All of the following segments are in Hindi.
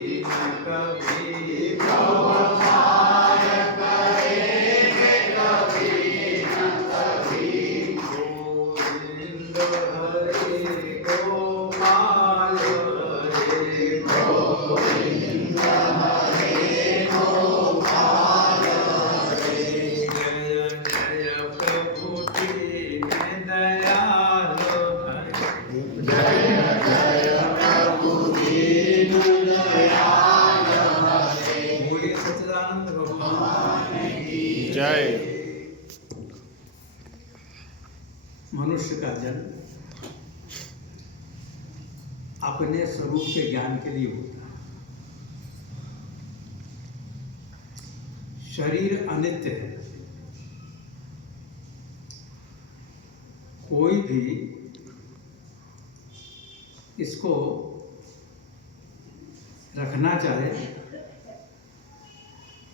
कभी भवसाय करेंगे कभी न कभी। गोविंद हरे गोपाल हरे गोविंद हरे गोपाल हरे। जय जय प्रभु दीन दयाल हरे। जय जय प्रभु दीन दयाल हरे। बोलिए सच्चिदानंद भगवान की जय। मनुष्य का जन्म अपने स्वरूप के ज्ञान के लिए होता है। शरीर अनित्य है। कोई भी इसको रखना चाहे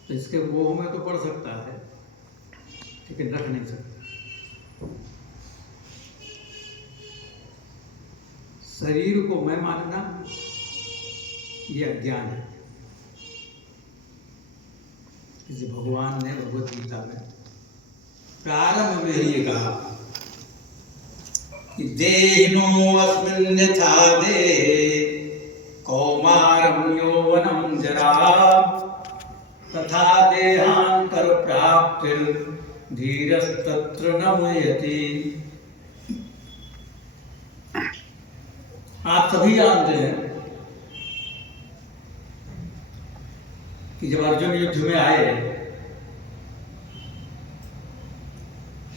तो इसके मोह में तो पड़ सकता है, लेकिन रख नहीं सकता। शरीर को मैं मानना ये अज्ञान है। इसे भगवान ने भगवत गीता में प्रारंभ में ही ये कहा कि देहिनो अस्मिन् यथा देहे कौमारं यौवनं जरा तथा देहांतर प्राप्तिर् धीरस्तत्र न मुह्यति। आप सभी जानते हैं कि जब अर्जुन युद्ध में आए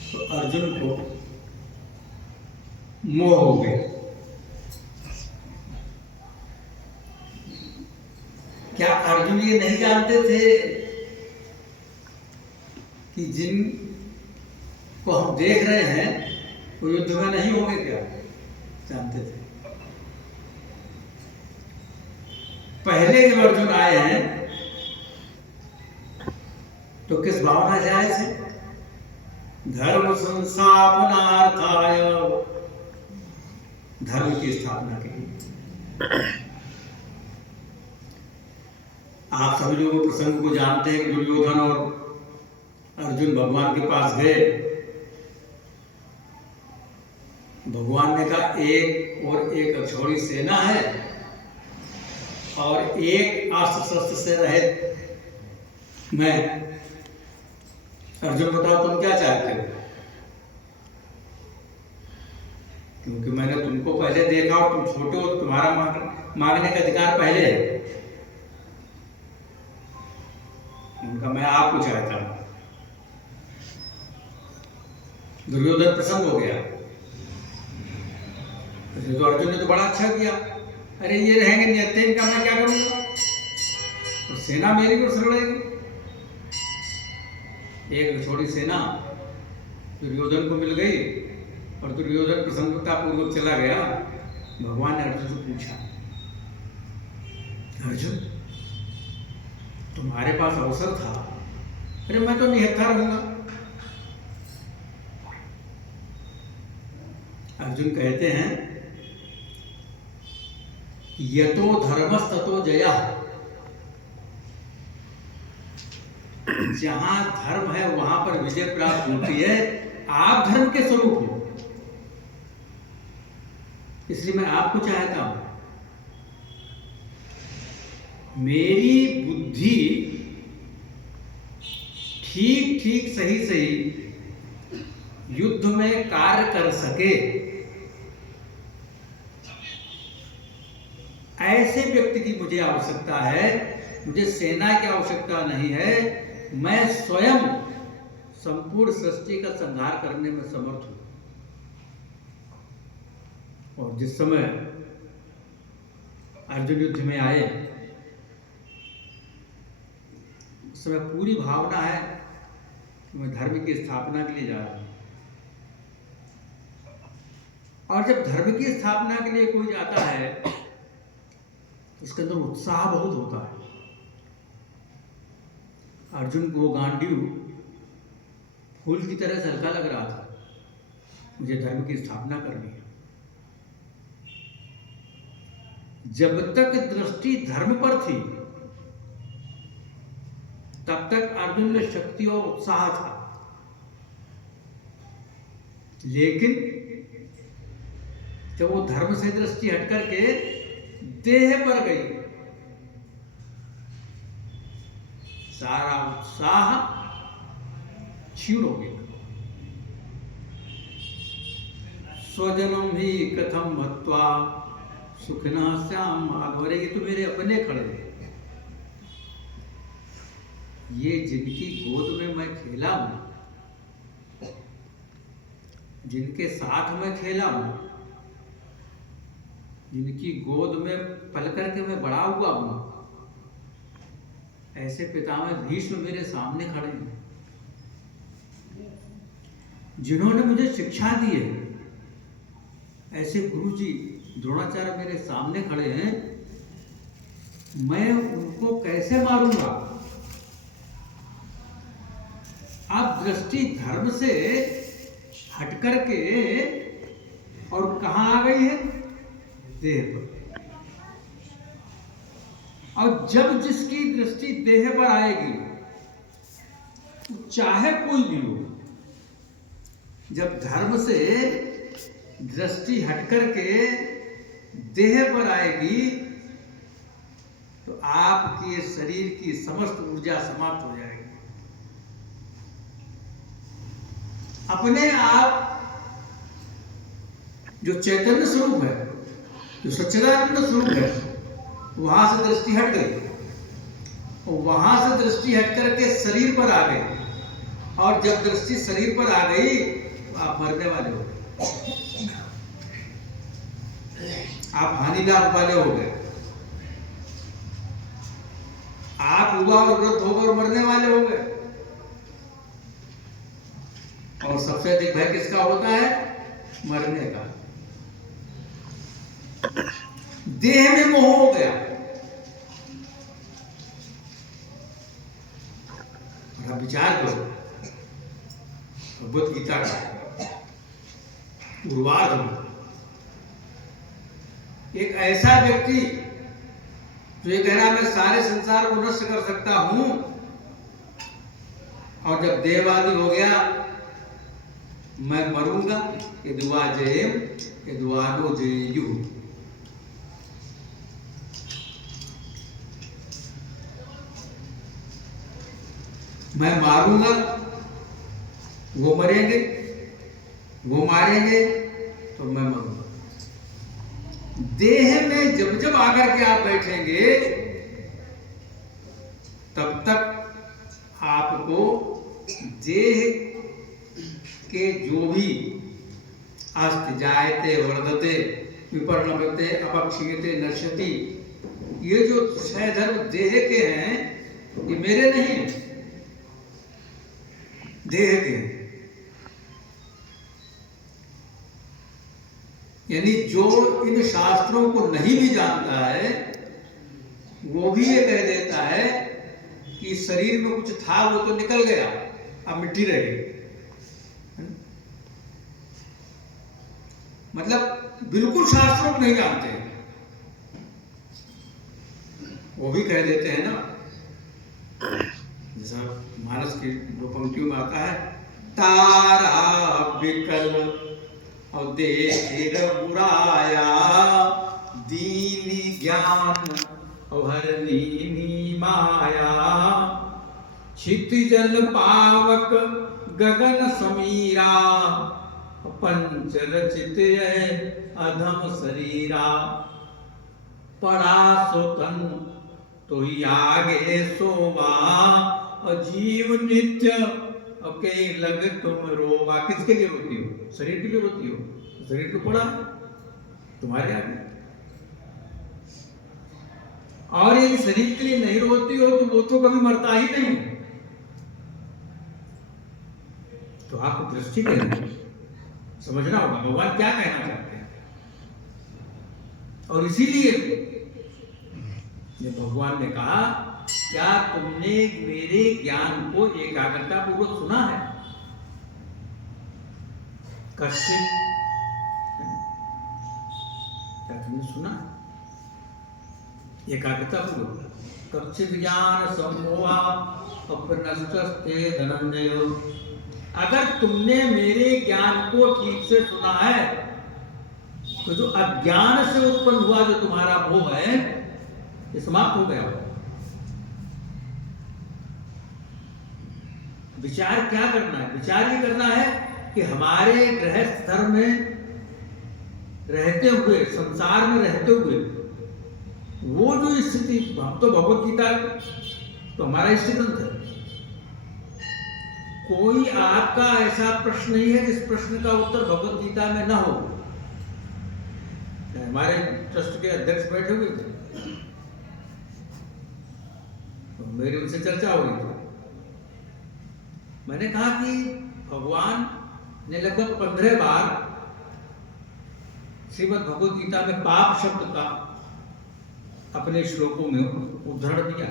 तो अर्जुन को मोह हो गया। क्या अर्जुन ये नहीं जानते थे कि जिन को हम देख रहे हैं वो युद्ध में नहीं होंगे? क्या जानते थे? पहले जब अर्जुन आए हैं तो किस भावना से आए थे? धर्म संस्थापनार्थाय, धर्म की स्थापना के लिए। आप सभी लोग प्रसंग को जानते हैं कि दुर्योधन और अर्जुन भगवान के पास गए। भगवान ने कहा एक और एक अक्षौणी सेना है और एक अस्त्र शस्त्र से रहित मैं। अर्जुन बताओ तुम क्या चाहते हो? क्योंकि मैंने तुमको पहले देखा और तुम छोटे हो, तुम्हारा मांगने का अधिकार पहले है। उनका मैं आपको चाहता हूं। दुर्योधन प्रसन्न हो गया। तो अर्जुन ने तो बड़ा अच्छा किया, अरे ये रहेंगे निहत्थे, इनका मैं क्या करूंगा, और सेना मेरी ओर से लड़ेगी। एक छोटी सेना दुर्योधन को मिल गई और दुर्योधन प्रसन्नता पूर्वक चला गया। भगवान ने अर्जुन से पूछा, अर्जुन तुम्हारे पास अवसर था, अरे मैं तो निहत्था रहूंगा। अर्जुन कहते हैं यतो धर्मस्ततो जयः। जहां धर्म है वहां पर विजय प्राप्त होती है। आप धर्म के स्वरूप हो, इसलिए मैं आपको चाहता हूं। मेरी बुद्धि ठीक ठीक सही सही युद्ध में कार्य कर सके, ऐसे व्यक्ति की मुझे आवश्यकता है। मुझे सेना की आवश्यकता नहीं है। मैं स्वयं संपूर्ण सृष्टि का संहार करने में समर्थ हूं। और जिस समय अर्जुन युद्ध में आए उस समय पूरी भावना है कि मैं धर्म की स्थापना के लिए जा रहा हूं। और जब धर्म की स्थापना के लिए कोई जाता है तो उसके अंदर उत्साह बहुत होता है। अर्जुन को गांडीव फूल की तरह से हल्का लग रहा था। मुझे धर्म की स्थापना करनी है। जब तक दृष्टि धर्म पर थी तब तक अर्जुन में शक्ति और उत्साह था, लेकिन जब वो धर्म से दृष्टि हटकर के देह पर गई, सारा उत्साह क्षीण हो गया। स्वजनम ही कथम मत्वा सुखना श्याम माधवरे, ये तो मेरे अपने खड़े हैं, ये जिनकी गोद में मैं खेला हूं, जिनके साथ मैं खेला हूं, जिनकी गोद में पल करके मैं बड़ा हुआ हूं, ऐसे पितामह भीष्म मेरे सामने खड़े हैं, जिन्होंने मुझे शिक्षा दी है, ऐसे गुरुजी द्रोणाचार्य मेरे सामने खड़े हैं, मैं उनको कैसे मारूंगा? आप दृष्टि धर्म से हटकर के और कहां आ गई है? देह पर। और जब जिसकी दृष्टि देह पर आएगी, चाहे कोई भी हो, जब धर्म से दृष्टि हटकर के देह पर आएगी तो आपके शरीर की समस्त ऊर्जा समाप्त हो जाएगी। अपने आप जो चैतन्य स्वरूप है, जो सच्चिदानंद स्वरूप है, वहां से दृष्टि हट गई, और वहां से दृष्टि हट करके शरीर पर आ गई, और जब दृष्टि शरीर पर आ गई तो आप मरने वाले हो गए, आप हानि लाभ वाले हो गए, आप युवा और वृद्ध होकर मरने वाले हो गए। और सबसे अधिक भय किसका होता है? मरने का। देह में मोह हो गया। अब विचार करो, भगवत गीता का उर्वाद हो, एक ऐसा व्यक्ति जो ये कह रहा मैं सारे संसार को नष्ट कर सकता हूं, और जब देहवादी हो गया, मैं मरूंगा, यदुआ जयम यदुआनो जयु, मैं मारूंगा, वो मरेंगे, वो मारेंगे, तो मैं मरूंगा। देह में जब जब आकर के आप बैठेंगे, तब तक आपको देह के जो भी अस्ति जायते वर्धते विपर्णमते अपक्षीयते नश्यति, ये जो छह धर्म देह के हैं, ये मेरे नहीं हैं, देह के हैं। यानी जो इन शास्त्रों को नहीं भी जानता है, वो भी ये कह देता है कि शरीर में कुछ था, वो तो निकल गया, अब मिट्टी रह गई। मतलब बिल्कुल शास्त्रों को नहीं जानते, वो भी कह देते हैं ना, जैसा मानस की दो पंक्तियों में आता है, तारा विकल और देख बुराया, दीनी ज्ञान और हरनी माया, क्षितिजल पावक गगन समीरा, पंच रचित अधम शरीरा, पड़ा सो तन तो ही आगे सोवा, अजीव नित्य के लग तुम रोवा। किसके लिए रोती हो? शरीर के लिए रोती हो? शरीर तो पड़ा तुम्हारे आगे, और यदि शरीर के लिए नहीं रोती हो तो वो तो कभी मरता ही नहीं। तो आपको दृष्टि देना समझना होगा भगवान क्या कहना चाहते हैं। और इसीलिए भगवान ने कहा, क्या तुमने मेरे ज्ञान को एकाग्रता पूर्वक सुना है? कश्चित, क्या तुमने सुना? एकाग्रता पूर्वक। कच्चित ज्ञान सम्मोहा अपनष्टस्ते धनंजय। अगर तुमने मेरे ज्ञान को ठीक से सुना है तो जो अज्ञान से उत्पन्न हुआ जो तुम्हारा मोह है ये समाप्त हो गया। विचार क्या करना है? विचार ये करना है कि हमारे गृहस्थ धर्म में रहते हुए, संसार में रहते हुए, वो जो स्थिति, हम तो भगवत गीता तो हमारा इष्ट ग्रंथ है, कोई आपका ऐसा प्रश्न नहीं है जिस प्रश्न का उत्तर भगवत गीता में न हो। हमारे ट्रस्ट के अध्यक्ष बैठे हुए थे तो मेरी उनसे चर्चा हो रही थी। मैंने कहा कि भगवान ने लगभग 15 बार श्रीमद् भगवत गीता में पाप शब्द का अपने श्लोकों में उदाहरण दिया।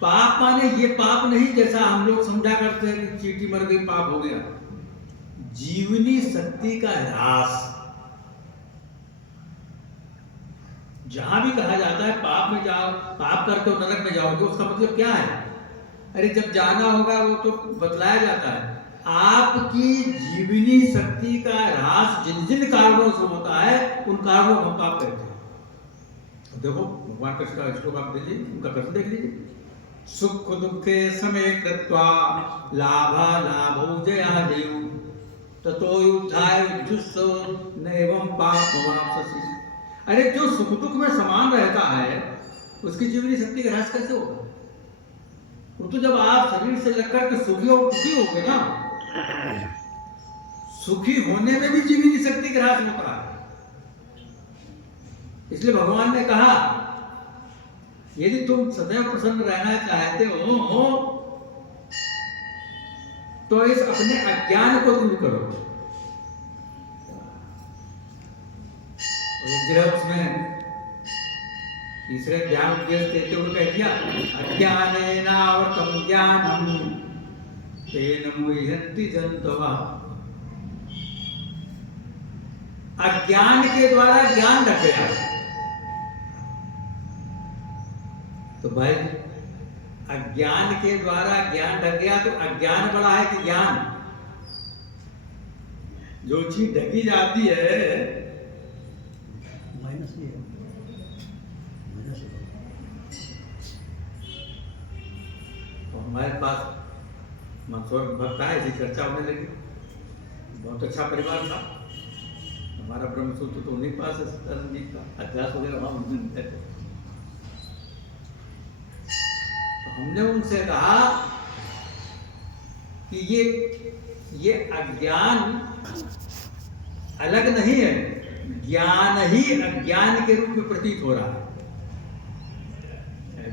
पाप माने ये पाप नहीं जैसा हम लोग समझा करते हैं कि चींटी मर गई पाप हो गया। जीवनी शक्ति का ह्रास। जहां भी कहा जाता है पाप में जाओ, पाप करते हो नरक में जाओगे, उसका मतलब क्या है? अरे जब जाना होगा वो तो बतलाया जाता है। आपकी जीवनी शक्ति का ह्रास जिन जिन कारणों से होता है उन कारणों को हम पाप कहते हैं। देखो भगवान कृष्ण का श्लोक आप देखिए, उनका प्रश्न देख लीजिए। सुख दुखे समय कृत्वा लाभा लाभो जया देव ततो युद्धाय युज्युस्सो नैवं पापमवाप्स्यसि। अरे जो सुख दुख में समान रहता है उसकी जीवनी शक्ति का ह्रास कैसे होगा? वो तो जब आप शरीर से लगकर के सुखी और दुखी हो गए ना, सुखी होने में भी जीवनी शक्ति का ह्रास होता है। इसलिए भगवान ने कहा यदि तुम सदैव प्रसन्न रहना चाहते हो तो इस अपने अज्ञान को दूर करो। उसमें तीसरे ज्ञान उपदेश देते हुए कह दिया अज्ञानेनावृतं ज्ञानम तेन मुह्यन्ति जन्तवः। अज्ञान के द्वारा ज्ञान ढक गया। तो भाई अज्ञान के द्वारा ज्ञान ढक गया तो अज्ञान बड़ा है कि ज्ञान? जो चीज ढकी जाती है माइनस ही है, माइनस है। तो हमारे पास मंसूर भक्त आए, ऐसी चर्चा होने लगी। बहुत अच्छा परिवार था हमारा। ब्रह्मसूत्र तो उन्हीं पास रंजीत का अध्यास वगैरह वहां मिलते थे। हमने उनसे कहा कि ये अज्ञान अलग नहीं है, ज्ञान ही अज्ञान के रूप में प्रतीत हो रहा है।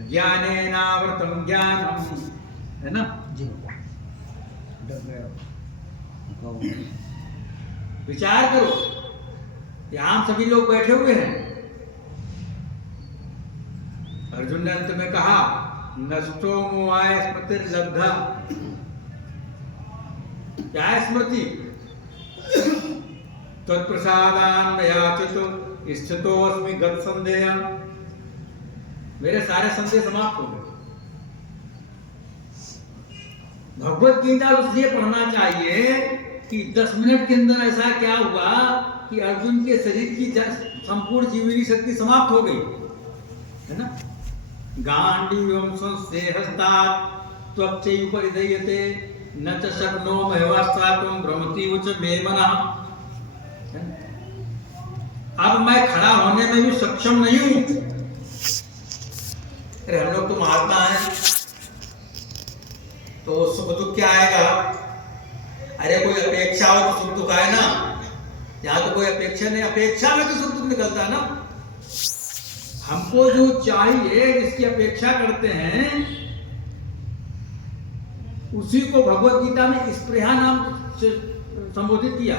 ज्ञानेनावृतं ज्ञानम, है ना जी। विचार करो, यहां सभी लोग बैठे हुए हैं। अर्जुन ने अंत में कहा नष्टो मोहाय स्मृतिर्लब्धा। क्या है स्मृति? तत्प्रसादान मयाचितो स्थितोऽस्मि गत संदेह। मेरे सारे संदेह समाप्त हो गए। भगवत गीता इसलिए पढ़ना चाहिए कि 10 मिनट के अंदर ऐसा क्या हुआ कि अर्जुन के शरीर की संपूर्ण जीवनी शक्ति समाप्त हो गई, है ना। गांडीवं संस्थे हस्तात् त्वच्चैवपरिदह्यते न च शक्नोम्यवस्थातुं भ्रमति उच मे मनः। अब मैं खड़ा होने में भी सक्षम नहीं हूं। अरे हम लोग तो महात्मा हैं, तो सुख दुख क्या आएगा? अरे कोई अपेक्षा हो तो सुख दुख आए ना। यहाँ तो कोई अपेक्षा नहीं, अपेक्षा में तो सुख दुख निकलता है ना। हमको जो चाहिए, जिसकी अपेक्षा करते हैं, उसी को भगवत गीता में स्पृहा नाम से संबोधित किया।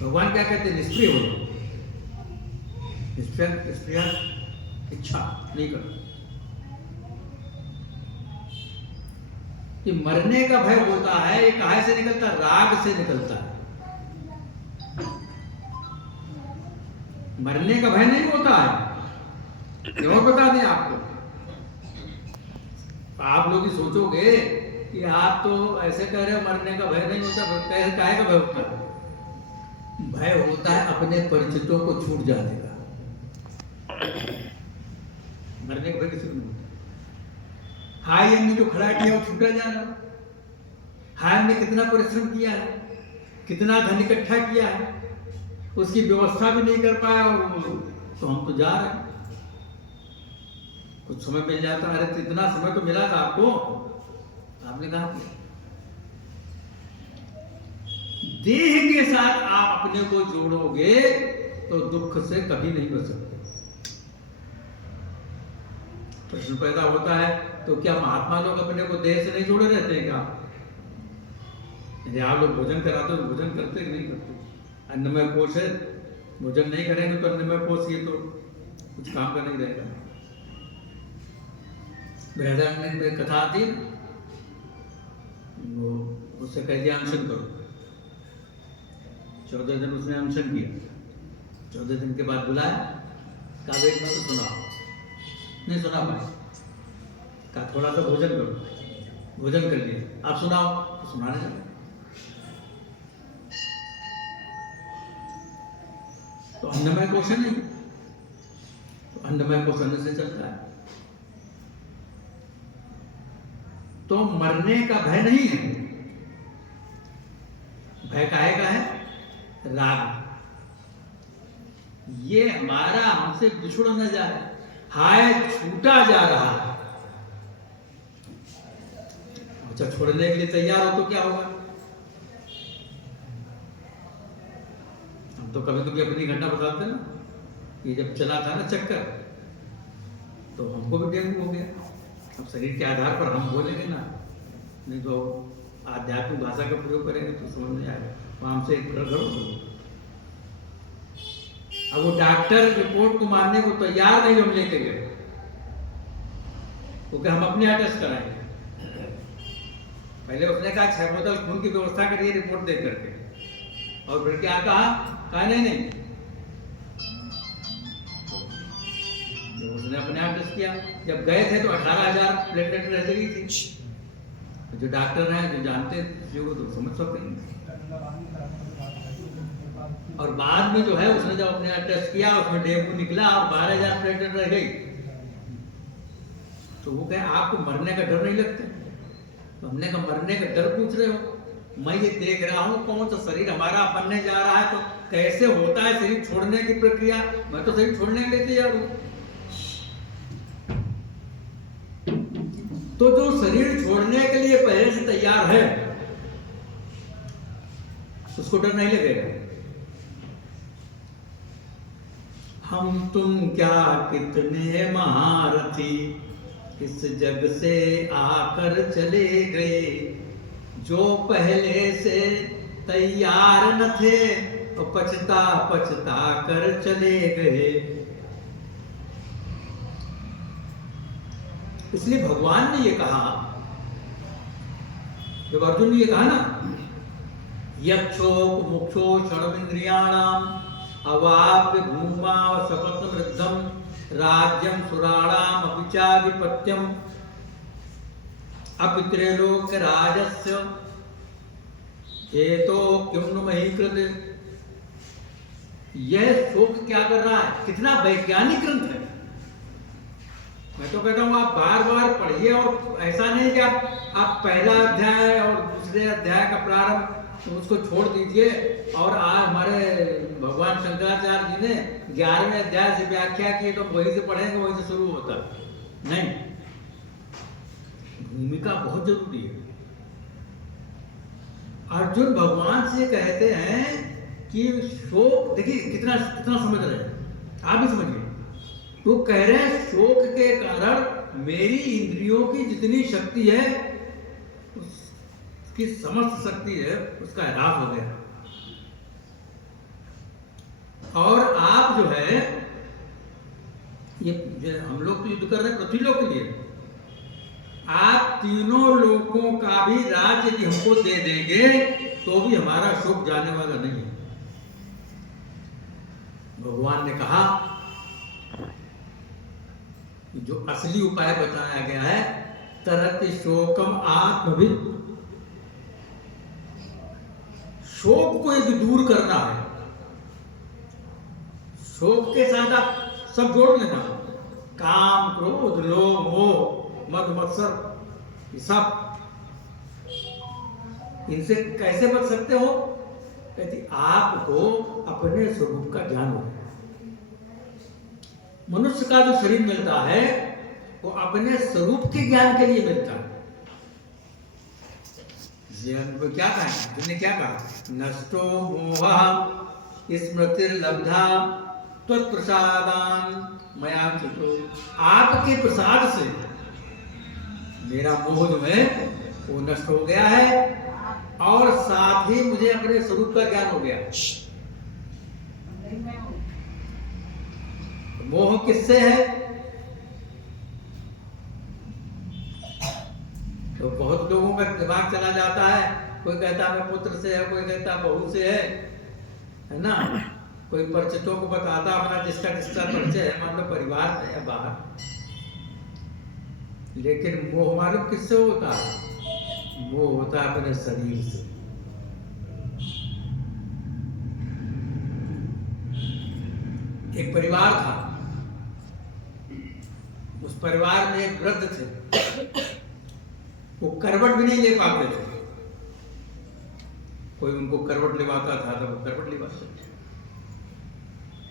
भगवान क्या कहते हैं? निष्क्रिय हो, स्पृहा इच्छा नहीं करो। कि मरने का भय होता है, ये काहे से निकलता? राग से निकलता है। मरने का भय नहीं होता है। और बता दें आपको, आप लोग ही सोचोगे कि आप तो ऐसे कह रहे हो मरने का भय नहीं होता, काहे का भय होता है? भय होता है अपने परिचितों को छूट जाने का। मरने का भय किसी को नहीं होता। हाय हमने जो खड़ा किया वो छूटा जाना। हाय हमने कितना परिश्रम किया है, कितना धन इकट्ठा किया है, उसकी व्यवस्था भी नहीं कर पाया, और तो हम तो जा रहे हैं। कुछ समय मिल जाता, अरे तो इतना समय तो मिला था आपको, आपने कहा किया। देह के साथ आप अपने को जोड़ोगे तो दुख से कभी नहीं बच सकते। प्रश्न पैदा होता है, तो क्या महात्मा लोग अपने को देह से नहीं जोड़े रहते हैं क्या? यदि आप लोग भोजन कराते हो तो भोजन करते कि नहीं करते? अन्नमय कोश है, भोजन नहीं करेंगे तो अन्नमय कोश ये तो कुछ काम का नहीं रहेगा। बृहदारण्यक में कथा आती है, वो उससे कह दिया अनशन करो। 14 दिन उसने अनशन किया। 14 दिन के बाद बुलाया, कहा एक बार तो सुनाओ, नहीं सुना पाए। कहा थोड़ा सा भोजन करो, भोजन कर लिया, आप सुनाओ, तो सुनाने लगा। तो अन्नमय कोश नहीं, तो अन्नमय कोश अन्न से चलता है। तो मरने का भय नहीं है। भय काहे का है? राग। ये हमारा हमसे बिछुड़ न जाए, हाय छूटा जा रहा है। अच्छा, छोड़ने के लिए तैयार हो तो क्या होगा? हम तो कभी कभी अपनी घटना बताते ना, ये जब चला था ना चक्कर, तो हमको भी डेंगू हो गया। अब शरीर के आधार पर हम बोलेंगे ना, नहीं तो आध्यात्मिक भाषा का प्रयोग करेंगे तो समझ नहीं आएगा। वहां से एक गड़बड़ हो। अब वो डॉक्टर रिपोर्ट को मानने को तैयार नहीं, हम लेके गए क्योंकि हम अपने यहाँ टेस्ट कराएंगे। पहले उसने कहा 6 बोतल खून की व्यवस्था करिए रिपोर्ट दे करके, और फिर क्या कहा नहीं। तो उसने अपने आप टेस्ट किया। जब गए थे तो 18,000 प्लेटलेट रह गई थी। जो डॉक्टर हैं, जो जानते थे, वो तो समझ सकते हैं। और बाद में जो है उसने जब अपने यहाँ टेस्ट किया, उसमें डेंगू निकला और 12,000 प्लेटलेट रह गई। तो वो कहे आपको मरने का डर नहीं लगता? तो हमने कहा मरने का डर पूछ रहे हो? मैं ये देख रहा हूँ कौन सा शरीर हमारा बनने जा रहा है, तो कैसे होता है शरीर छोड़ने की प्रक्रिया। मैं तो शरीर छोड़ने के लिए तैयार हूँ। तो जो शरीर छोड़ने के लिए पहले से तैयार है, उसको डर नहीं लगेगा। हम तुम क्या कितने महारथी इस जग से आकर चले गए, जो पहले से तैयार न थे तो पछता पछता कर चले गए। इसलिए भगवान ने ये कहा, जब अर्जुन ने ये कहा ना, यक्षोक मुक्षो षड्विंद्रियाणाम अवाप्य भूमा सपत्न वृद्धम राज्यम सुराणाम अपिचाधिपत्यम अपित्रैलोक राजस्य हेतो क्यों न महीकृत। यह शोक क्या कर रहा है? कितना वैज्ञानिक ग्रंथ है। मैं तो कहता हूं आप बार बार पढ़िए, और ऐसा नहीं कि आप पहला अध्याय और दूसरे अध्याय का प्रारंभ तो उसको छोड़ दीजिए, और आज हमारे भगवान शंकराचार्य जी ने 11वें अध्याय से व्याख्या की तो वहीं से पढ़ेंगे, वहीं से शुरू होता नहीं। भूमिका बहुत जरूरी है। अर्जुन भगवान से कहते हैं कि शोक, देखिए कितना समझ रहे हैं, आप भी समझिए। तो कह रहे हैं शोक के कारण मेरी इंद्रियों की जितनी शक्ति है, उसकी समस्त शक्ति है, उसका ह्रास हो गया। और आप जो है ये हम लोग तो युद्ध कर रहे हैं पृथ्वी लोक के लिए, आप तीनों लोगों का भी राज्य यदि हमको दे देंगे तो भी हमारा शोक जाने वाला नहीं है। भगवान ने कहा जो असली उपाय बताया गया है, तरति शोकम आत्मविद, शोक को यदि दूर करना है, शोक के साथ आप सब जोड़ लेना, काम क्रोध लोभ मोह मद मत्सर, ये सब, इनसे कैसे बच सकते हो? कहती आपको अपने स्वरूप का ज्ञान हो। मनुष्य का जो शरीर मिलता है वो अपने स्वरूप के ज्ञान के लिए मिलता है। क्या कहा तुमने, क्या कहा? नष्टो मोह स्मृतिर्लब्धा त्वत्प्रसादान मया चितो, आपके प्रसाद से मेरा मोह जो है वो नष्ट हो गया है और साथ ही मुझे अपने स्वरूप का ज्ञान हो गया। मोह किससे है? तो बहुत लोगों का दिमाग चला जाता है, कोई कहता मैं पुत्र से है, कोई कहता बहू से है ना, कोई परिचितों को बताता अपना जिसका जिसका परिचय है, मतलब परिवार में या बाहर। लेकिन मोह मालूम किससे होता है? मोह होता है अपने शरीर से। एक परिवार था, उस परिवार में एक वृद्ध थे, वो करवट भी नहीं ले पाते थे। कोई उनको करवट लेवाता था तो वो करवट लेवाते थे,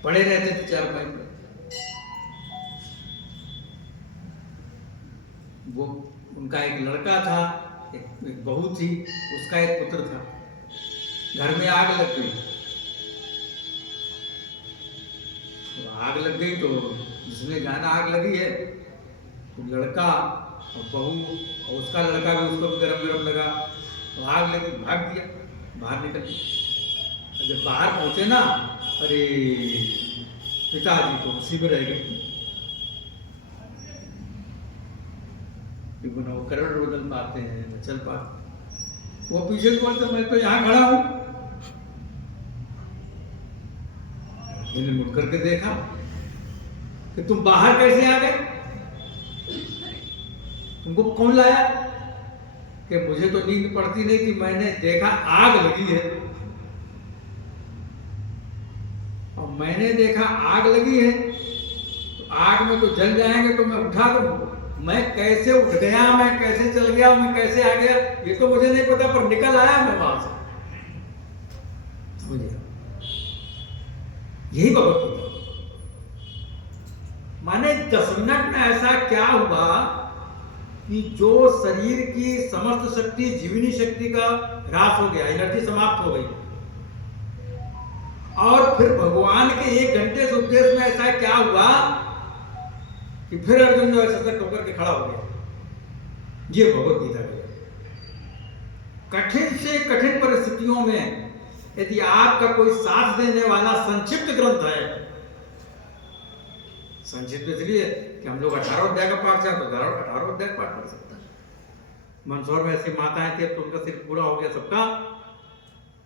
पड़े रहते थे चारपाई पर। वो उनका एक लड़का था, एक बहू थी, उसका एक पुत्र था। घर में आग लग गई, तो आग लग गई तो जिसने जाना आग लगी है, तो लड़का और बहू और उसका लड़का भी, उसको भी गरम गरम लगा, तो आग लगी, भाग दिया, बाहर निकल गया। जब बाहर पहुंचे ना, अरे पिताजी तो उसी में रह गए, वो करवट बदल पाते हैं, न चल पाते। वो पीछे से बोलते मैं तो यहाँ खड़ा हूं। मैंने मुड़ करके देखा कि तुम बाहर कैसे आ गए, तुमको कौन लाया? कि मुझे तो नींद पड़ती नहीं थी, मैंने देखा आग लगी है, और मैंने देखा आग लगी है तो आग में तो जल जाएंगे, तो मैं उठा दूं। मैं कैसे उठ गया, मैं कैसे चल गया, मैं कैसे आ गया, ये तो मुझे नहीं पता, पर निकल आया मैं वहां से। मुझे यही भगवत माने 10 मिनट में ऐसा क्या हुआ कि जो शरीर की समस्त शक्ति, जीवनी शक्ति का ह्रास हो गया, एनर्जी समाप्त हो गई, और फिर भगवान के 1 घंटे से उपदेश में ऐसा क्या हुआ कि फिर अर्जुन जो ऐसा सशक्त होकर के खड़ा हो गया। ये भगवत गीता है। कठिन से कठिन परिस्थितियों में यदि आपका कोई साथ देने वाला संक्षिप्त ग्रंथ है, संक्षिप्त इसलिए कि हम लोग 18 अध्याय का पाठ चाहते, 18 अध्याय पाठ कर सकता है। मंदसौर में ऐसी माताएं थी, तो उनका सिर्फ पूरा हो गया सबका।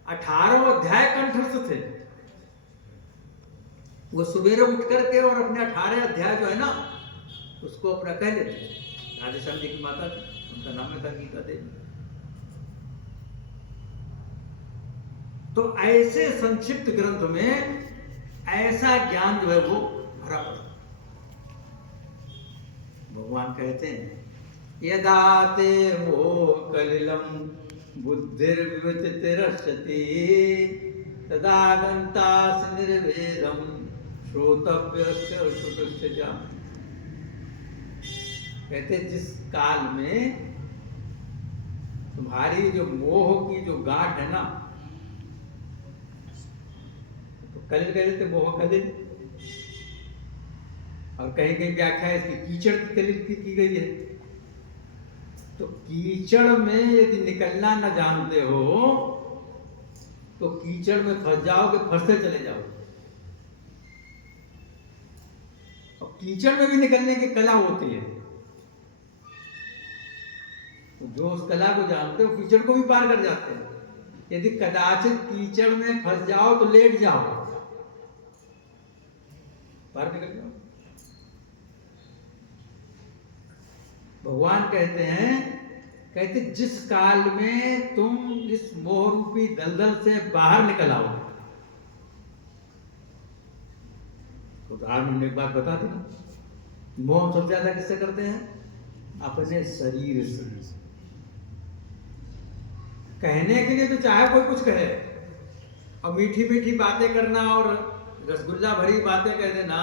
18 अध्याय कंठस्थ थे। वो सवेरे उठ करके और अपने 18 अध्याय जो है ना, उसको अपना कह लेते थे। राधेश्याम जी की माता थी, उनका नाम था गीता देवी। तो ऐसे संक्षिप्त ग्रंथ में ऐसा ज्ञान जो है वो भरा पड़ा। भगवान कहते हैं यदा ते मोह कलिलम बुद्धिर्विविचितिरस्यति तदा गन्तासि निर्वेदम श्रोतव्यस्य श्रुतस्य च। कहते जिस काल में तुम्हारी जो मोह की जो गांठ है ना, तो कलिल कहते मोह कलिल, और कहीं कहीं व्याख्या इसकी कीचड़ की कलिल की गई है। तो कीचड़ में यदि निकलना न जानते हो तो कीचड़ में फंस जाओगे, फंसते चले जाओगे। और कीचड़ में भी निकलने की कला होती है, तो जो उस कला को जानते हो कीचड़ को भी पार कर जाते हैं। यदि कदाचित कीचड़ में फंस जाओ तो लेट जाओ, बाहर निकल जाओ। भगवान कहते हैं, कहते जिस काल में तुम इस मोह रूपी दलदल से बाहर निकल आओ, तो आज हमने एक बात बता दी ना, मोह हम सबसे ज्यादा किससे करते हैं? अपने शरीर से। कहने के लिए तो चाहे कोई कुछ कहे, और मीठी मीठी बातें करना और रसगुल्ला भरी बातें कह देना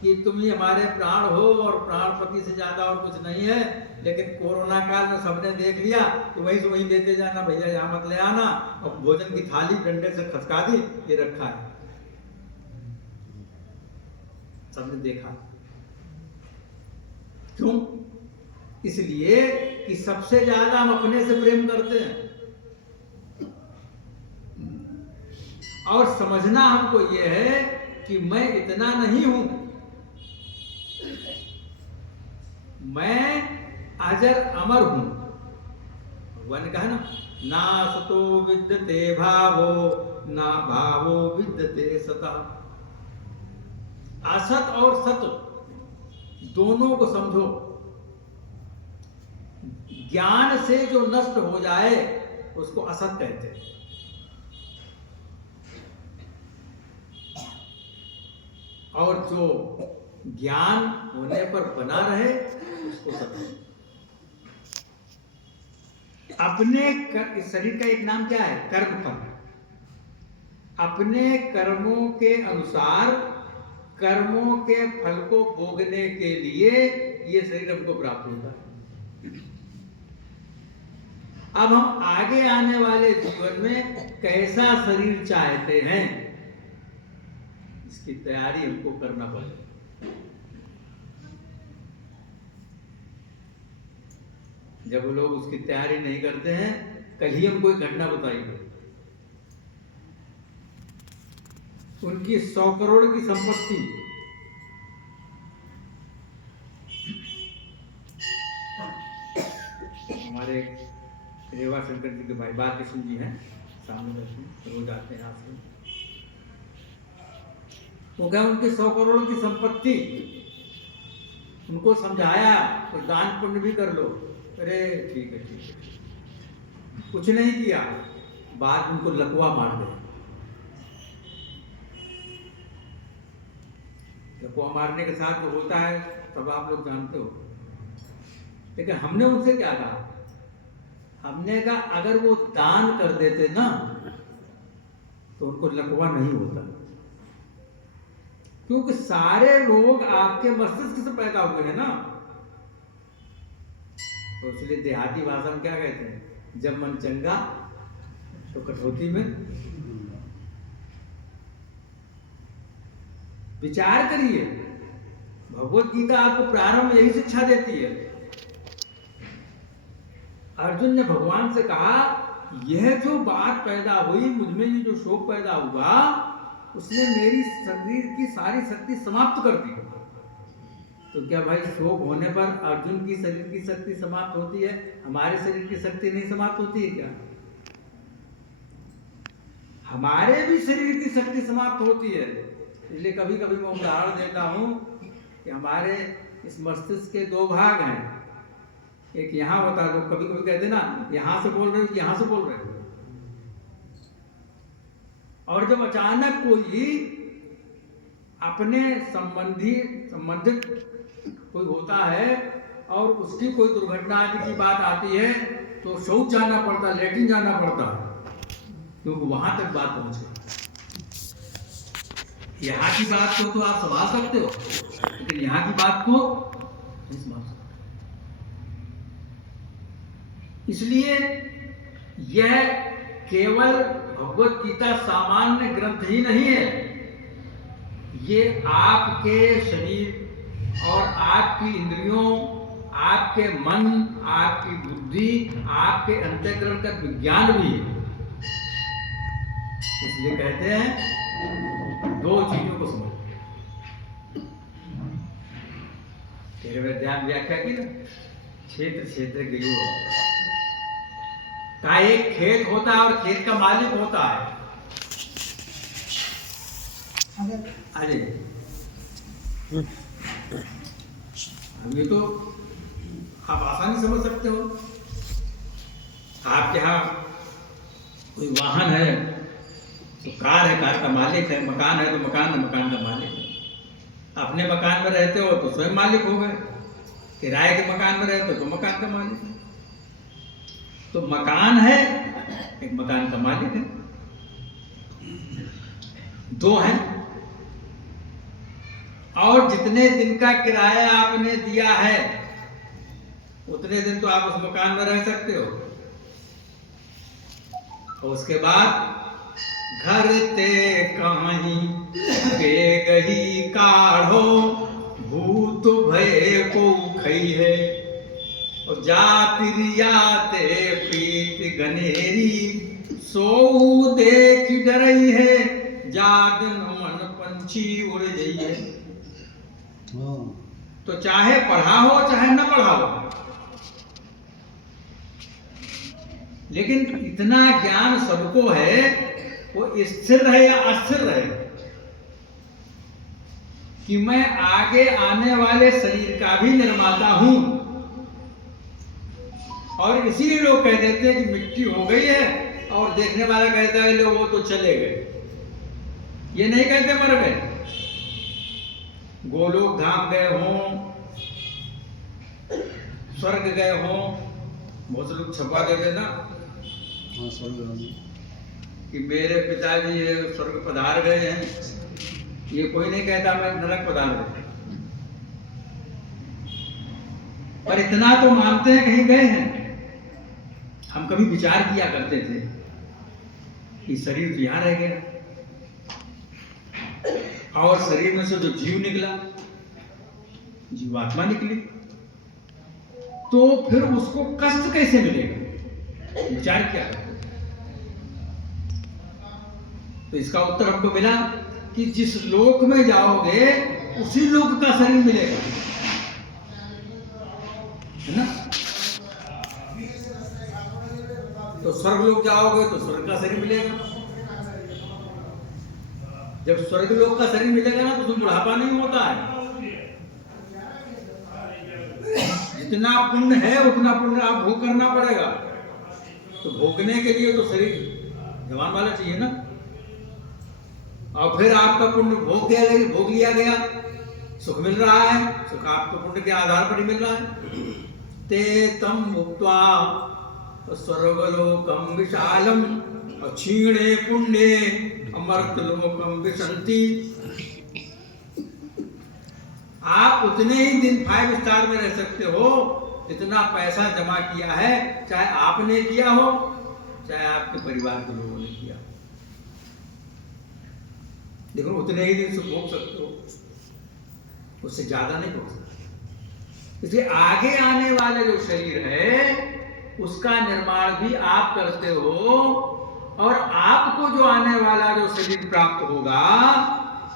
कि तुम ही हमारे प्राण हो और प्राणपति से ज्यादा और कुछ नहीं है, लेकिन कोरोना काल में सबने देख लिया कि वहीं से वहीं लेते जाना, भैया यहाँ मत ले आना, और भोजन की थाली डंडे से खसका दी, ये रखा है, सबने देखा। क्यों? इसलिए कि सबसे ज्यादा हम अपने से प्रेम करते हैं, और समझना हमको ये है कि मैं इतना नहीं हूं, मैं अजर अमर हूं। भगवान ने कहा ना सतो विद्यते भावो ना भावो विद्यते सता। असत और सत दोनों को समझो। ज्ञान से जो नष्ट हो जाए उसको असत कहते हैं, और जो ज्ञान होने पर बना रहे उसको सत्य। अपने इस शरीर का एक नाम क्या है? कर्म फल। अपने कर्मों के अनुसार कर्मों के फल को भोगने के लिए ये शरीर हमको प्राप्त होता है। अब हम आगे आने वाले जीवन में कैसा शरीर चाहते हैं, इसकी तैयारी हमको करना पड़ेगा। जब वो लोग उसकी तैयारी नहीं करते हैं, कल ही हम कोई घटना बताएंगे, उनकी 100 करोड़ की संपत्ति हमारे रेवा शंकर जी के भाई बालकृष्ण जी हैं, सामने रोज आते हैं यहाँ से। तो क्या उनकी 100 करोड़ की संपत्ति, उनको समझाया तो दान पुण्य भी कर लो, अरे ठीक है ठीक है, कुछ नहीं किया, बाद में उनको लकवा मार दे। लकवा मारने के साथ जो होता है तब आप लोग जानते हो। लेकिन हमने उनसे क्या कहा? हमने कहा अगर वो दान कर देते ना तो उनको लकवा नहीं होता, क्योंकि सारे रोग आपके मस्तिष्क से पैदा हुए हैं ना। तो इसलिए देहाती भाषा में क्या कहते हैं, जब मन चंगा तो कठौती में। विचार करिए, भगवत गीता आपको प्रारंभ में यही शिक्षा देती है। अर्जुन ने भगवान से कहा, यह जो बात पैदा हुई मुझमें, ये जो शोक पैदा हुआ, उसने मेरी शरीर की सारी शक्ति समाप्त कर दी। तो क्या भाई शोक होने पर अर्जुन की शरीर की शक्ति समाप्त होती है, हमारे शरीर की शक्ति नहीं समाप्त होती है क्या? हमारे भी शरीर की शक्ति समाप्त होती है। इसलिए कभी कभी मैं उदाहरण देता हूं कि हमारे इस मस्तिष्क के 2 भाग हैं, एक यहाँ होता है, लोग कभी कभी कहते ना यहां से बोल रहे हो कि यहां से बोल रहे हो। और जब अचानक कोई अपने संबंधित कोई होता है और उसकी कोई दुर्घटना आदि की बात आती है तो शौच जाना पड़ता, लेटिन जाना पड़ता, क्योंकि वहां तक बात पहुंचे। यहाँ की बात को तो आप संभाल सकते हो, लेकिन यहाँ की बात को नहीं संभाल सकते। इसलिए यह केवल भगवत गीता सामान्य ग्रंथ ही नहीं है, ये आपके शरीर और आपकी इंद्रियों, आपके मन, आपकी बुद्धि, आपके अंतःकरण का विज्ञान भी है। इसलिए कहते हैं 2 चीजों को समझो। तेरे ध्यान व्याख्या की ना, क्षेत्र क्षेत्र गिरो का एक खेत होता है और खेत का मालिक होता है। अरे ये तो आप आसानी समझ सकते हो। आपके यहाँ कोई वाहन है तो कार है, कार का मालिक है, मकान है तो मकान है, मकान का मालिक है। अपने मकान में रहते हो तो स्वयं मालिक हो गए, किराए के मकान में रहते हो तो मकान का मालिक है। तो मकान है, एक मकान का मालिक है, दो हैं। और जितने दिन का किराया आपने दिया है उतने दिन तो आप उस मकान में रह सकते हो। और उसके बाद घर ते कहीं के गही काढ़ो, भूत भय को खई है। और जाते प्रीत गनेरी, सो देख डरई है, जागन मन पंछी उड़ जाइए। तो चाहे पढ़ा हो चाहे न पढ़ा हो, लेकिन इतना ज्ञान सबको है, वो स्थिर रहे या अस्थिर रहे, कि मैं आगे आने वाले शरीर का भी निर्माता हूं। और इसीलिए लोग कह देते हैं कि मिट्टी हो गई है, और देखने वाला कहता है लोग वो तो चले गए। ये नहीं कहते मर गए। गोलोक धाम गए हों, स्वर्ग गए हों, बहुत से लोग छपा देते ना कि मेरे पिताजी स्वर्ग पधार गए हैं। ये कोई नहीं कहता मैं नरक पधार गए, पर इतना तो मानते हैं कहीं गए हैं। हम कभी विचार किया करते थे कि शरीर तो यहां रह गया, और शरीर में से जो जीव निकला, जीवात्मा निकली, तो फिर उसको कष्ट कैसे मिलेगा? विचार किया करते। तो इसका उत्तर हमको मिला कि जिस लोक में जाओगे उसी लोक का शरीर मिलेगा, है ना। तो स्वर्ग लोक जाओगे तो स्वर्ग का शरीर मिलेगा। जब स्वर्ग लोक का शरीर मिलेगा ना तो उसमें बुढ़ापा नहीं होता है। जितना पुण्य है उतना पुण्य आप भोग करना पड़ेगा। तो भोगने के लिए तो शरीर जवान वाला चाहिए ना। और फिर आपका पुण्य भोग लिया गया, सुख मिल रहा है, सुख आपको पुण्य के आधार पर ही मिल रहा है। ते तम मुक्त्वा स्वर्गलोकम विशालम क्षीणे पुण्ये अमर्तलोकम विशन्ति। आप उतने ही दिन 5 स्टार में रह सकते हो जितना पैसा जमा किया है, चाहे आपने किया हो चाहे आपके परिवार के लोगों ने किया। देखो उतने ही दिन सुख भोग सकते हो, उससे ज्यादा नहीं भोग सकते। इसलिए आगे आने वाले जो शरीर है उसका निर्माण भी आप करते हो, और आपको जो आने वाला जो शरीर प्राप्त होगा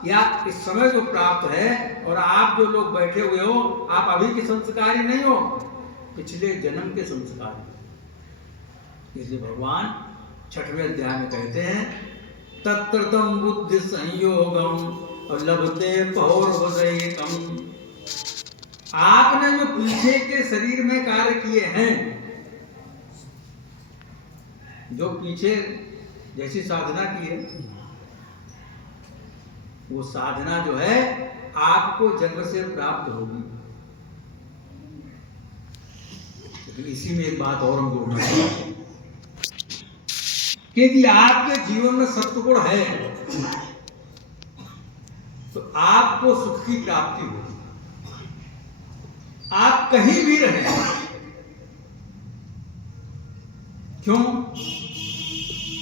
या इस समय जो प्राप्त है, और आप जो लोग बैठे हुए हो, आप अभी के संस्कारी नहीं हो, पिछले जन्म के संस्कारी। इसलिए भगवान 6वें अध्याय में कहते हैं तत्रतम बुद्धि संयोगम और लभते पौर्वदयिकम। आपने जो पीछे के शरीर में कार्य किए हैं, जो पीछे जैसी साधना की है, वो साधना जो है आपको जन्म से प्राप्त होगी। लेकिन इसी में एक बात और हम जोड़ना चाहते हैं कि यदि आपके जीवन में सत्वगुण है तो आपको सुख की प्राप्ति होगी। आप कहीं भी रहें, क्यों?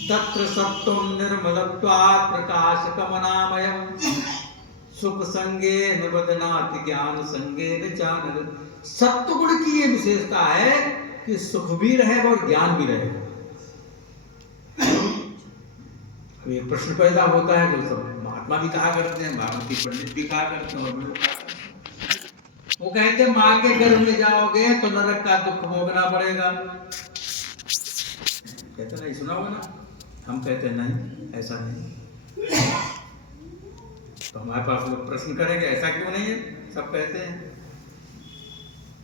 तत्र सत्वं निर्मलत्वात् प्रकाशकमनामयम् सुख संगे निबध्नाति ज्ञान संगे न चानल। सत्वगुण की ये विशेषता है कि सुख भी रहेगा और ज्ञान भी रहेगा। अब ये प्रश्न पैदा होता है, जो सब महात्मा भी कहा करते हैं, भागवती पंडित भी कहा करते हैं, और भी लोग कहा करते हैं। वो कहते हैं माँ के गर्भ में जाओगे तो नरक का दुख भोगना पड़ेगा। कहते नहीं, सुना होगा ना। हम कहते नहीं, ऐसा नहीं। तो हमारे पास लोग प्रश्न करेंगे ऐसा क्यों नहीं है, सब कहते हैं।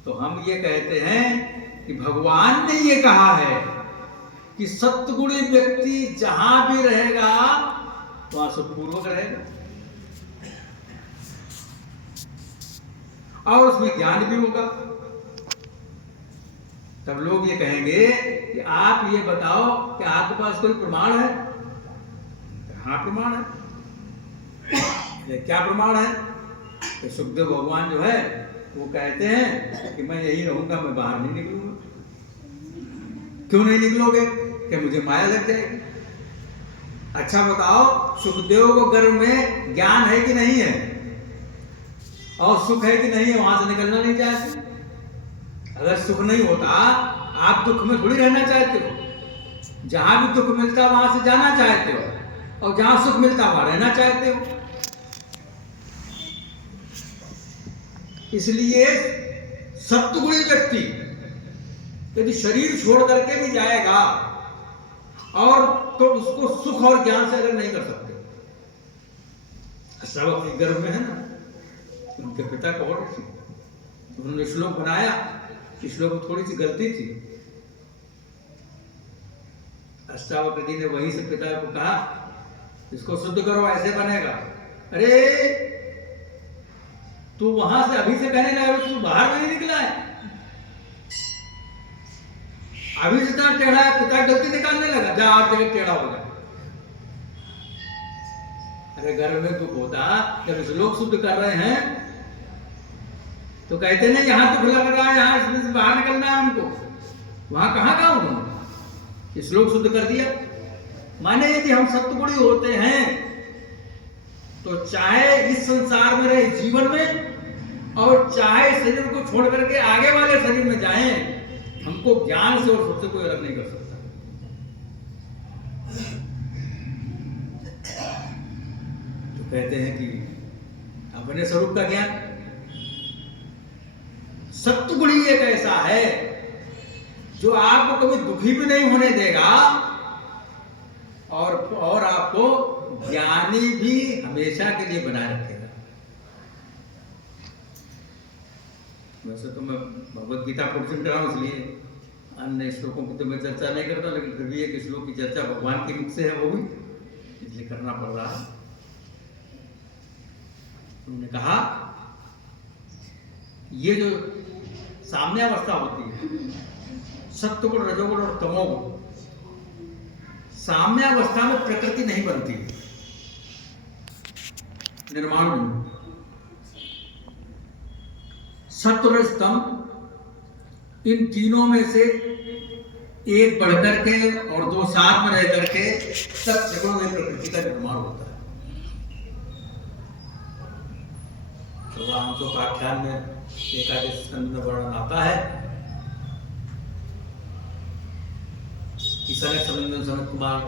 तो हम ये कहते हैं कि भगवान ने ये कहा है कि सत्गुणी व्यक्ति जहां भी रहेगा वहां सुखपूर्वक रहेगा और उसमें ज्ञान भी होगा। तब लोग ये कहेंगे कि आप ये बताओ कि आपके पास कोई प्रमाण है? हाँ प्रमाण है। क्या प्रमाण है? कि सुखदेव भगवान जो है वो कहते हैं कि मैं यही रहूंगा, मैं बाहर नहीं निकलूंगा। क्यों नहीं निकलोगे? कि मुझे माया लग जाएगी। अच्छा बताओ, सुखदेव को गर्भ में ज्ञान है कि नहीं है और सुख है कि नहीं है, वहां से निकलना नहीं चाहते। अगर सुख नहीं होता आप दुख में थोड़ी रहना चाहते हो। जहां भी दुख मिलता वहां से जाना चाहते हो और जहां सुख मिलता वहां रहना चाहते हो। इसलिए सत्गुणी व्यक्ति यदि शरीर छोड़ करके भी जाएगा और तो उसको सुख और ज्ञान से अलग नहीं कर सकते। सब अपने गर्भ में है ना, उनके पिता कौन थे, उन्होंने श्लोक बनाया, श्लोक में थोड़ी सी गलती थी। अष्टावक्र जी ने वहीं से पिता को कहा इसको शुद्ध करो, ऐसे बनेगा। अरे तू वहां से अभी से कहने लगा, तू बाहर नहीं निकला है, अभी से इतना टेढ़ा है। पिता गलती निकालने लगा, जा आप जगह टेढ़ा हो जाए। अरे घर में दुख होता, जब इस लोग शुद्ध कर रहे हैं तो कहते नहीं यहां दुख लग रहा है, यहां इसमें से बाहर निकलना है हमको। वहां कहां का उन्होंने इस लोग शुद्ध कर दिया। माने यदि हम सत्गुणी होते हैं तो चाहे इस संसार में रहे जीवन में और चाहे शरीर को छोड़ करके आगे वाले शरीर में जाएं, हमको ज्ञान से और सुख से कोई अलग नहीं कर सकता। तो कहते हैं कि अपने स्वरूप का ज्ञान, सत्गुणी एक ऐसा है जो आपको कभी दुखी भी नहीं होने देगा और आपको ज्ञानी भी हमेशा के लिए बनाए रखेगा। वैसे तो मैं भगवत गीता प्रोजेक्ट कर रहा हूं, इसलिए अन्य श्लोकों की तो मैं चर्चा नहीं करता, लेकिन फिर भी एक श्लोक की चर्चा भगवान के मुख से है, वो भी इसलिए करना पड़ रहा है। उन्होंने कहा ये जो साम्यावस्था होती है, सत्वगुण, रजोगुण और तमोगुण, साम्यावस्था में प्रकृति नहीं बनती, निर्माण नहीं। सत्व रज तम, इन तीनों में से एक बढ़कर के और दो साथ में रह करके सत्सगुण में प्रकृति का निर्माण होता है। तो हमको पाख्यान में एकादश स्कंद में वर्णन आता है कि सनत कुमार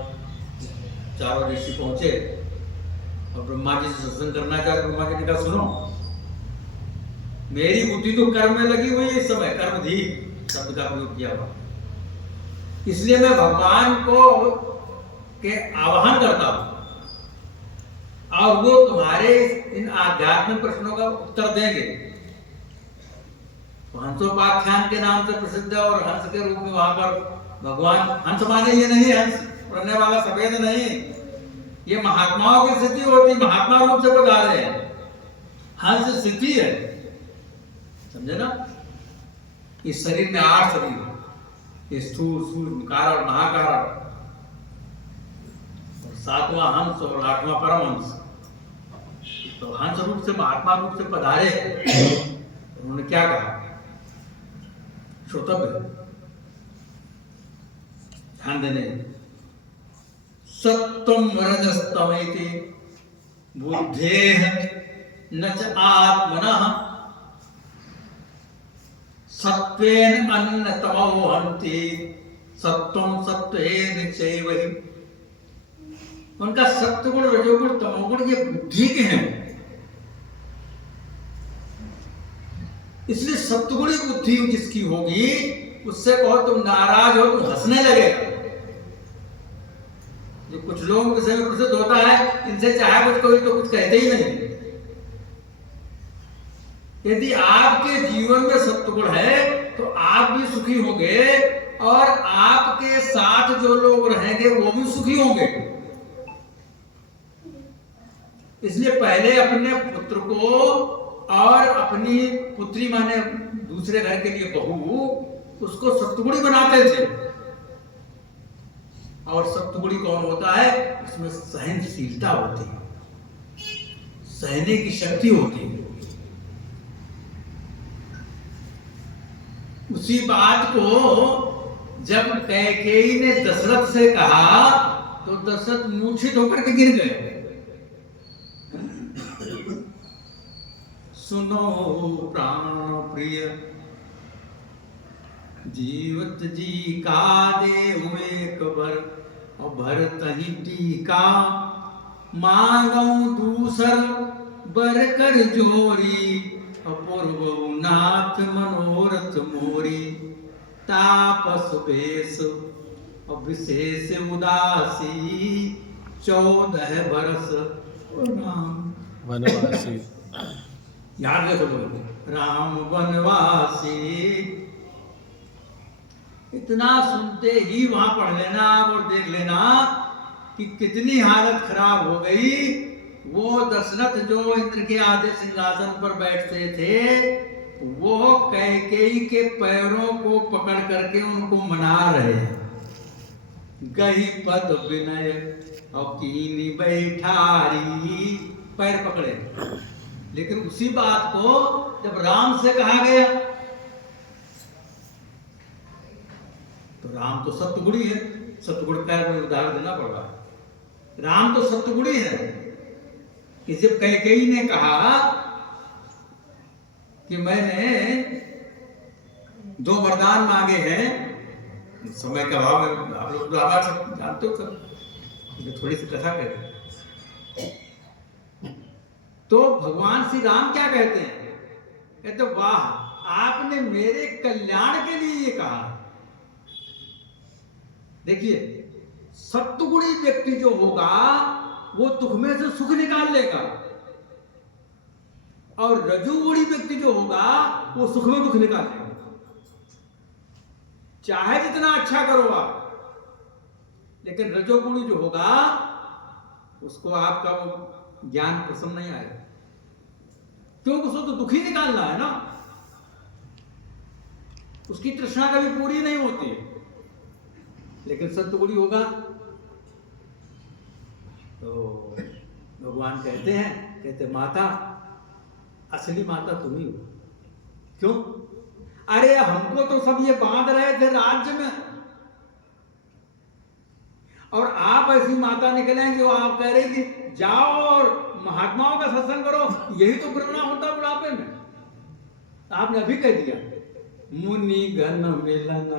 चारों ऋषि पहुंचे और ब्रह्मा जी से सत्संग करना चाहे। ब्रह्मा जी ने कहा सुनो, मेरी बुद्धि तो कर्म में लगी हुई है, इस समय कर्म धी शब्द का प्रयोग किया हुआ, इसलिए मैं भगवान को के आवाहन करता हूं और वो तुम्हारे इन आध्यात्मिक प्रश्नों का उत्तर देंगे। तो हंसोपाख्यान के नाम से प्रसिद्ध है और हंस के रूप में वहां पर भगवान, हंस माने ये नहीं हंस उड़ने वाला सफेद नहीं, ये महात्माओं की स्थिति होती, महात्मा रूप से पधारे हैं। हंस स्थिति है, समझे ना। इस शरीर में 8 शरीर, स्थूल, सूक्ष्म, कारण, महाकारण, और 7वां हंस और 8वां परमहंस। तो हंस रूप से, महात्मा रूप से पधारे। उन्होंने क्या कहा? श्रोतव्य, ध्यान देने, सत्वम रजस्तमेति बुद्धेः न च आत्मनः सत्वेन अन्नतमो हन्ति सत्वं सत्वेन चैवहि। उनका सत्वगुण, रजोगुण, तमोगुण ये बुद्धि के हैं, इसलिए सत्वगुणी बुद्धि जिसकी होगी उससे कहो तुम नाराज हो, तुम हंसने लगेगा। जो कुछ लोगों के विषय में प्रसिद्ध होता है, इनसे चाहे कुछ कोई तो कुछ कहते ही नहीं, यदि आपके जीवन में सत्वगुण है तो आप भी सुखी होंगे और आपके साथ जो लोग रहेंगे वो भी सुखी होंगे। इसलिए पहले अपने पुत्र को और अपनी पुत्री माने दूसरे घर के लिए बहू उसको सत्वगुणी बनाते थे। और सत्वगुणी कौन होता है? उसमें सहनशीलता होती है, सहने की शक्ति होती है। उसी बात को जब कैकेयी ने दशरथ से कहा तो दशरथ मूर्छित होकर के गिर गए। सुनो प्राण प्रिय जीवत जी का दे हुए कबर और भरत ही टीका मांगो दूसर बर कर जोरी अपूर्व नाथ मनोरथ मोरी तापस वेश और विशेष उदासी 14 बरस राम वनवासी। याद देखो लोग, राम वनवासी। इतना सुनते ही वहां पढ़ लेना और देख लेना कि कितनी हालत खराब हो गई। वो दशरथ जो इंद्र के आधे सिंहासन पर बैठते थे वो कैकेयी के पैरों को पकड़ करके उनको मना रहे हैं। गही पद विनय और कीनी बैठारी, पैर पकड़े। लेकिन उसी बात को जब राम से कहा गया तो राम तो सत्वगुणी है, सत्वगुण का उदाहरण देना पड़ रहा है। राम तो सत्वगुणी है कि जब कैकेयी ने कहा कि मैंने 2 वरदान मांगे हैं, समय का अभाव है, आप लोग ड्रामा सब जानते हो, सब थोड़ी सी कथा करें। तो भगवान श्री राम क्या कहते हैं? कहते वाह, आपने मेरे कल्याण के लिए ये कहा। देखिए, सत्वगुणी व्यक्ति जो होगा वो दुख में से सुख निकाल लेगा और रजोगुणी व्यक्ति जो होगा वो सुख में दुख निकाल लेगा। चाहे जितना अच्छा करो आप, लेकिन रजोगुणी जो होगा उसको आपका वो ज्ञान पसंद नहीं आएगा, क्योंकि उसको तो दुखी निकालना है ना, उसकी तृष्णा कभी पूरी नहीं होती है। लेकिन सत्वगुणी होगा तो भगवान कहते हैं, कहते माता, असली माता तुम ही हो। क्यों? अरे हमको तो सब ये बांध रहे थे राज्य में, और आप ऐसी माता निकले जो आप कह रहे कि जाओ और महात्माओं का सत्संग करो। यही तो प्रेरणा होता बुढ़ापे में। आपने अभी कह दिया, मुनि गण मिलन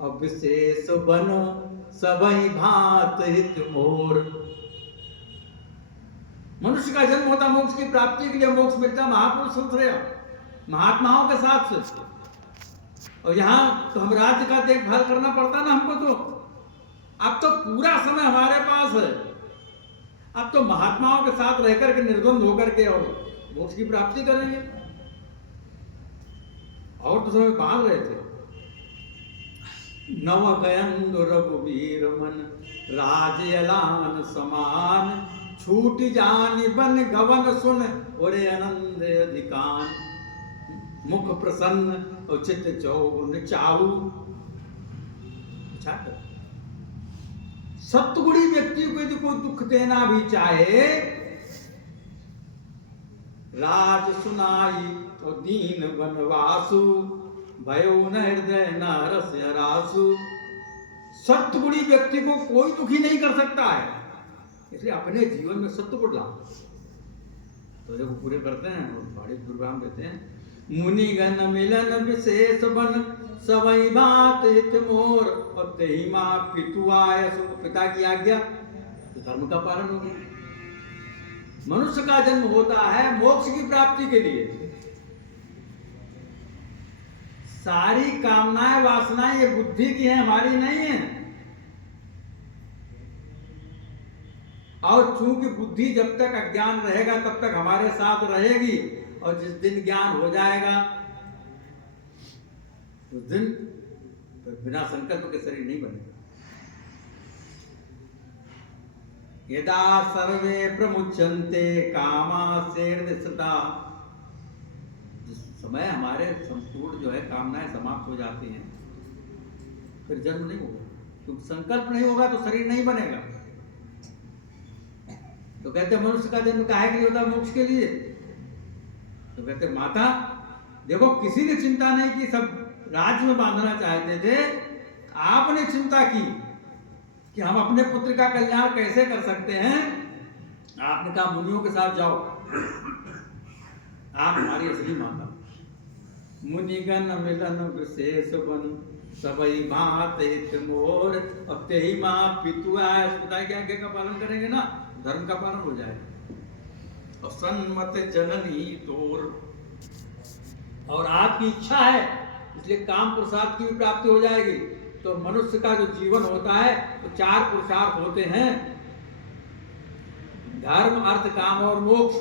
और विशेष बन सबई भांत हित मोर। मनुष्य का जन्म होता मोक्ष की प्राप्ति के लिए, मोक्ष मिलता महापुरुष महात्माओं के साथ से, और यहाँ तो हम राज्य का देखभाल करना पड़ता ना हमको। तो अब तो पूरा समय हमारे पास है, अब तो महात्माओं के साथ रहकर के निर्द्वंद होकर के और मोक्ष की प्राप्ति करेंगे। और तो समय बांध रहे थे। नव गयन रघुवीर मन राजयलान समान छूट जानी बन गवन सुन ओरे आनंद अधिकान मुख प्रसन्न और चित्त चौगुन चाऊ। सत्वगुणी व्यक्ति को यदि कोई दुख देना भी चाहे, राज सुनाई और दीन बनवासु भयो न हृदय न रस रासु। सत्वगुणी व्यक्ति को कोई दुखी नहीं कर सकता है, इसलिए अपने जीवन में सत्व गुण लाओ। तो जब पूरे करते हैं बड़े प्रोग्राम देते हैं, मुनि गण मिलन विशेष बन सबई बात हित मोर और तेहि मां पितु आय। पिता की आज्ञा तो धर्म का पालन हो गया। मनुष्य का जन्म होता है मोक्ष की प्राप्ति के लिए। सारी कामनाएं वासनाएं ये बुद्धि की है, हमारी नहीं है। और चूंकि बुद्धि जब तक अज्ञान रहेगा तब तक हमारे साथ रहेगी, और जिस दिन ज्ञान हो जाएगा उस दिन तो बिना संकल्प के शरीर नहीं बनेगा। यदा सर्वे प्रमुच्यन्ते कामासेर्निसृता, जिस समय हमारे संपूर्ण जो है कामनाएं समाप्त हो जाती हैं फिर जन्म नहीं होगा, क्योंकि संकल्प नहीं होगा तो शरीर नहीं बनेगा। तो कहते मनुष्य का जन्म काहे के लिए होता है? मोक्ष के लिए। तो कहते माता देखो किसी ने चिंता नहीं की, सब राज्य में बांधना चाहते थे, आपने चिंता की कि हम अपने पुत्र का कल्याण कैसे कर सकते हैं। आपने कहा मुनियों के साथ जाओ, आप हमारी असली माता। मुनिगण मिलन विशेष बन सबई मात हित मोर, अब ते ही माँ पितु आए बताए क्या आज्ञा का पालन करेंगे ना, धर्म का पालन हो जाएगा। और सन्मत जननी तोर, और आपकी इच्छा है इसलिए काम पुरुषार्थ की भी प्राप्ति हो जाएगी। तो मनुष्य का जो जीवन होता है तो 4 पुरुषार्थ होते हैं, धर्म अर्थ काम और मोक्ष।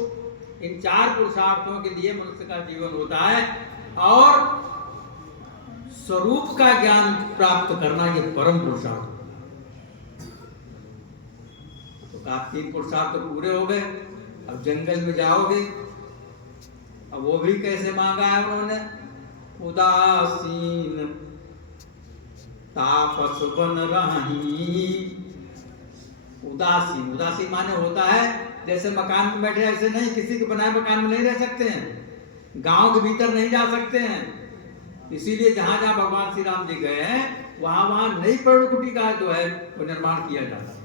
इन 4 पुरुषार्थों के लिए मनुष्य का जीवन होता है, और स्वरूप का ज्ञान प्राप्त करना ये परम पुरुषार्थ। तो आप 3 पुरुषार्थ तो पूरे हो गए, अब जंगल में जाओगे, अब वो भी कैसे मांगा है उन्होंने? उदासीन तापस बन रही। उदासीन, उदासीन माने होता है जैसे मकान में बैठे ऐसे नहीं, किसी के बनाए मकान में नहीं रह सकते हैं, गांव के भीतर नहीं जा सकते हैं। इसीलिए जहां जहां भगवान श्री राम जी गए हैं वहां वहां नई पर्णकुटी का जो है वो निर्माण किया जाता है।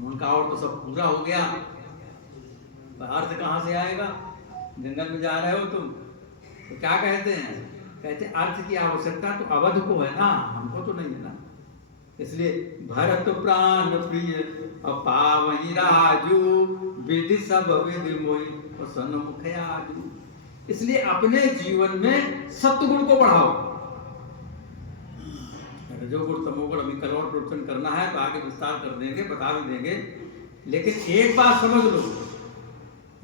उनका और तो सब पूरा हो गया, बाहर से कहां से आएगा? जंगल में जा रहे हो तुम तो क्या कहते हैं? कहते अर्थ की आवश्यकता तो अवध को है ना, हमको तो नहीं है ना। इसलिए भरत प्राण प्रिय अपावहि राजू, विधि सब विधि मोहि प्रसन्न मुख आजू। इसलिए अपने जीवन में सत्वगुण को बढ़ाओ। रजोगुण तमोगुण अभी करोड़ प्रवचन करना है तो आगे विस्तार कर देंगे, बता भी देंगे, लेकिन एक बात समझ लो,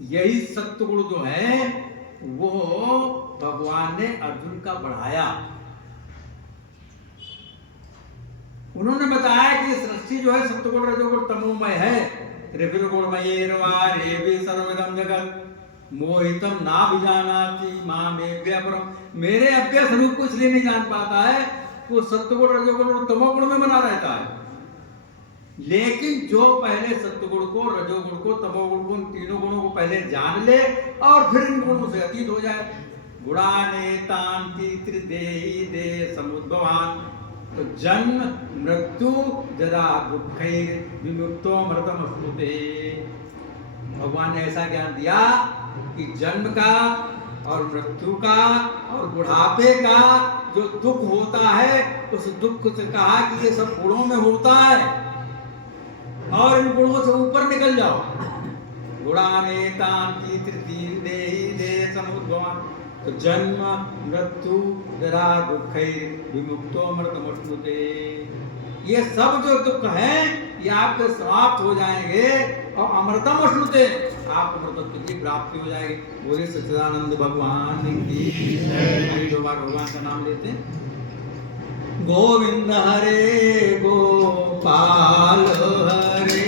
यही सत्वगुण जो है वो भगवान ने अर्जुन का बढ़ाया। उन्होंने बताया कि सृष्टि जो है सत्वगुण रजोगुण तमोमय है। त्रिगुणमयेर्वारे भी सर्वमिदं जगत् मोहितम ना विजानाति मामेव्य परम। मेरे अव्यय स्वरूप को इसलिए नहीं जान पाता है वो सत्वगुण रजोगुण और तमोगुण में बना रहता है। लेकिन जो पहले सत्वगुण को रजोगुण को तमोगुण को, तीनों गुणों को पहले जान ले और फिर इन गुणों से अतीत हो जाए। गुणाने तांति त्रिदेही दे समुद्भवान, तो जन्म मृत्यु जरा दुःखैर विमुक्तो अमृतम अश्नुते। भगवान ने ऐसा ज्ञान दिया कि जन्म का और मृत्यु का और बुढ़ापे का जो दुख होता है उस दुख से कहा कि ये सब गुणों में होता है और इन गुणों से ऊपर निकल जाओ। गुणाने तांति त्रिदेही दे समुद्भवान, तो जन्म मृत्यु जरा दुःखैर विमुक्तो अमृतमश्नुते। ये सब जो दुख है ये आपके समाप्त हो जाएंगे और अमृतम अश्नुते, आपको अमृतत्व की प्राप्ति हो जाएगी। बोले सच्चिदानंद भगवान की। दो बार भगवान का नाम लेते हैं। गोविंद हरे गोपाल हरे।